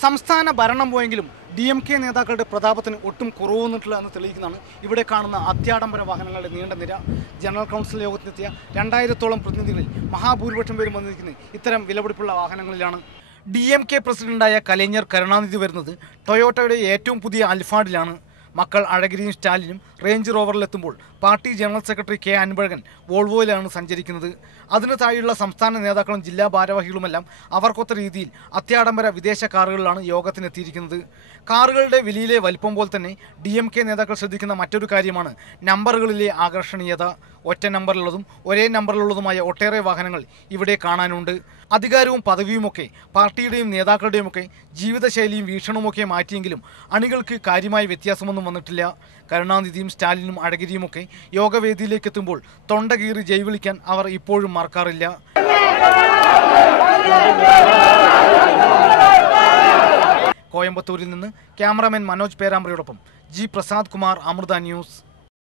സംസ്ഥാന ഭരണം പോയെങ്കിലും DMK നേതാക്കളുടെ പ്രതാപത്തിന് ഒട്ടും കുറവൊന്നിട്ടില്ല എന്ന് തെളിയിക്കുന്നതാണ് ഇവിടെ കാണുന്ന അത്യാഡംബര വാഹനങ്ങളുടെ നീണ്ട നിര. ജനറൽ കൗൺസിൽ യോഗത്തിനെത്തിയ 2000-ഓളം പ്രതിനിധികളിൽ മഹാഭൂരിപക്ഷം പേരും വന്നിരിക്കുന്നത് ഇത്തരം വിലപിടിപ്പുള്ള വാഹനങ്ങളിലാണ്. DMK പ്രസിഡന്റായ കലൈஞർ കരുണാനിധി വരുന്നത് ടൊയോട്ടയുടെ ഏറ്റവും പുതിയ അൽഫാഡിലാണ്. മക്കൾ അഴഗിരിയും സ്റ്റാലിനും റേഞ്ച് റോവറിലെത്തുമ്പോൾ party general secretary K Anbazhagan വോൾവോയിലാണ് സഞ്ചരിക്കുന്നത്. അതിനു താഴെയുള്ള സംസ്ഥാന നേതാക്കളും ജില്ലാ ഭാരവാഹികളുമെല്ലാം അവർക്കൊത്ത രീതിയിൽ അത്യാഡംബര വിദേശ കാറുകളിലാണ് യോഗത്തിനെത്തിയിരിക്കുന്നത്. കാറുകളുടെ വിലയിലെ വലിപ്പം പോലെ തന്നെ DMK നേതാക്കൾ ശ്രദ്ധിക്കുന്ന മറ്റൊരു കാര്യമാണ് നമ്പറുകളിലെ ആകർഷണീയത. ഒറ്റ നമ്പറിലുള്ളതും ഒരേ നമ്പറിലുള്ളതുമായ ഒട്ടേറെ വാഹനങ്ങൾ ഇവിടെ കാണാനുണ്ട്. അധികാരവും പദവിയുമൊക്കെ പാർട്ടിയുടെയും നേതാക്കളുടെയുമൊക്കെ ജീവിതശൈലിയും വീക്ഷണവുമൊക്കെ മാറ്റിയെങ്കിലും അണികൾക്ക് കാര്യമായ വ്യത്യാസമൊന്നും വന്നിട്ടില്ല. കരുണാനിധിയും സ്റ്റാലിനും അഴഗിരിയുമൊക്കെ യോഗവേദിയിലേക്ക് എത്തുമ്പോൾ തൊണ്ട കീറി ജയ് വിളിക്കാൻ അവർ ഇപ്പോഴും മറക്കാറില്ല. കോയമ്പത്തൂരിൽ നിന്ന് ക്യാമറാമാൻ മനോജ് പേരാമ്പ്രയോടൊപ്പം G. പ്രസാദ് കുമാർ, അമൃത ന്യൂസ്.